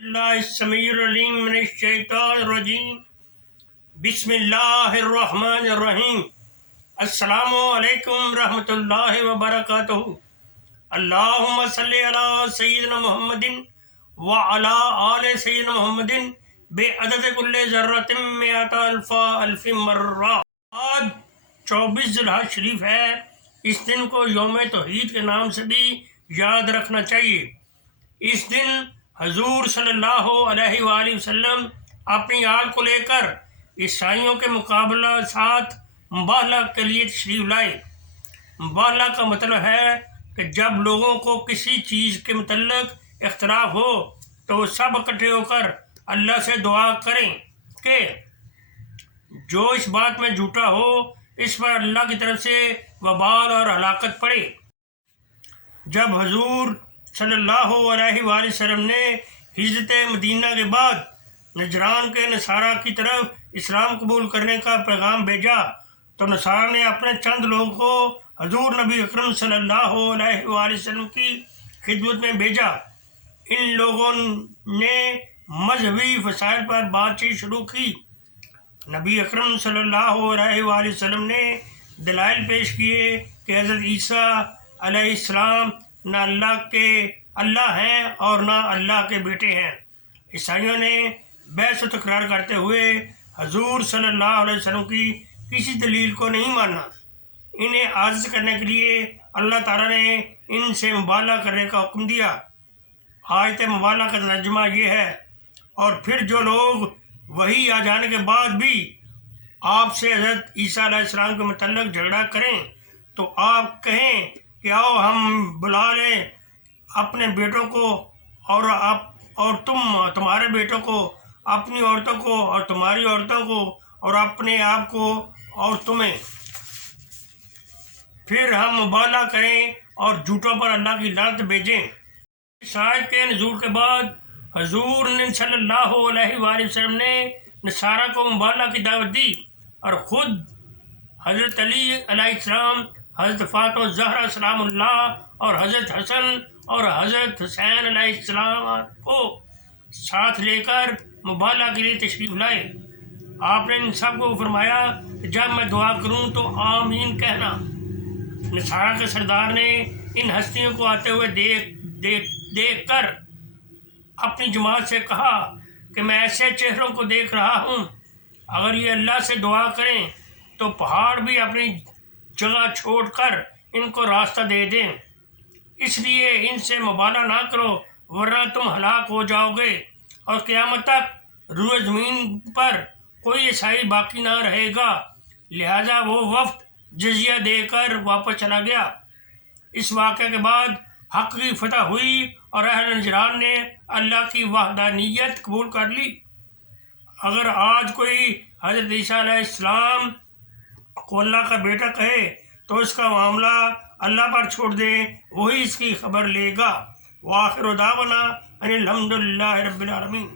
اللہ السمیع العلیم من الشیطان الرجیم بسم اللہ الرحمن الرحیم السلام علیکم رحمۃ اللہ وبرکاتہ اللہم صلی علی سیدنا محمد وعلی آل سیدنا محمد بعدد کل ذرۃ مئۃ الف مرہ۔ آج 24 ذی الحجہ شریف ہے۔ اس دن کو یوم توحید کے نام سے بھی یاد رکھنا چاہیے۔ اس دن حضور صلی اللہ علیہ وآلہ وسلم اپنی آل کو لے کر عیسائیوں کے مقابلہ ساتھ مباہلہ کے لیے تشریف لائے۔ مباہلہ کا مطلب ہے کہ جب لوگوں کو کسی چیز کے متعلق اختلاف ہو تو وہ سب اکٹھے ہو کر اللہ سے دعا کریں کہ جو اس بات میں جھوٹا ہو اس پر اللہ کی طرف سے وبال اور ہلاکت پڑے۔ جب حضور صلی اللہ علیہ وآلہ وسلم نے ہجرت مدینہ کے بعد نجران کے نصارہ کی طرف اسلام قبول کرنے کا پیغام بھیجا تو نصارہ نے اپنے چند لوگوں کو حضور نبی اکرم صلی اللہ علیہ وآلہ وسلم کی خدمت میں بھیجا۔ ان لوگوں نے مذہبی مسائل پر بات چیت شروع کی۔ نبی اکرم صلی اللہ علیہ وآلہ وسلم نے دلائل پیش کیے کہ حضرت عیسیٰ علیہ السلام نہ اللہ ہیں اور نہ اللہ کے بیٹے ہیں۔ عیسائیوں نے بحث و تکرار کرتے ہوئے حضور صلی اللہ علیہ وسلم کی کسی دلیل کو نہیں مانا۔ انہیں عاجز کرنے کے لیے اللہ تعالیٰ نے ان سے مباہلہ کرنے کا حکم دیا۔ آیت مباہلہ کا ترجمہ یہ ہے، اور پھر جو لوگ وحی آ جانے کے بعد بھی آپ سے حضرت عیسیٰ علیہ السلام کے متعلق جھگڑا کریں تو آپ کہیں کہ آؤ ہم بلا لیں اپنے بیٹوں کو اور تمہارے بیٹوں کو، اپنی عورتوں کو اور تمہاری عورتوں کو، اور اپنے آپ کو اور تمہیں، پھر ہم مباہلہ کریں اور جھوٹوں پر اللہ کی لعنت بھیجیں۔ اس آیت کے نزول کے بعد حضور صلی اللہ علیہ وآلہ وسلم نے نصارہ کو مباہلہ کی دعوت دی اور خود حضرت علی علیہ السلام، حضرت فاطمہ الزہرا سلام اللہ اور حضرت حسن اور حضرت حسین علیہ السلام کو ساتھ لے کر مباہلہ کے لیے تشریف لائے۔ آپ نے ان سب کو فرمایا کہ جب میں دعا کروں تو آمین کہنا۔ نصارہ کے سردار نے ان ہستیوں کو آتے ہوئے دیکھ کر اپنی جماعت سے کہا کہ میں ایسے چہروں کو دیکھ رہا ہوں، اگر یہ اللہ سے دعا کریں تو پہاڑ بھی اپنی جگہ چھوڑ کر ان کو راستہ دے دیں۔ اس لیے ان سے مباہلہ نہ کرو ورنہ تم ہلاک ہو جاؤ گے، اور قیامت تک روئے زمین پر کوئی عیسائی باقی نہ رہے گا۔ لہٰذا وہ وفد جزیہ دے کر واپس چلا گیا۔ اس واقعے کے بعد حق کی فتح ہوئی اور اہل نجران نے اللہ کی وحدانیت قبول کر لی۔ اگر آج کوئی حضرت عیسیٰ علیہ السلام کو اللہ کا بیٹا کہے تو اس کا معاملہ اللہ پر چھوڑ دیں، وہی اس کی خبر لے گا۔ وآخر دعوانا ان الحمد للہ رب العالمین۔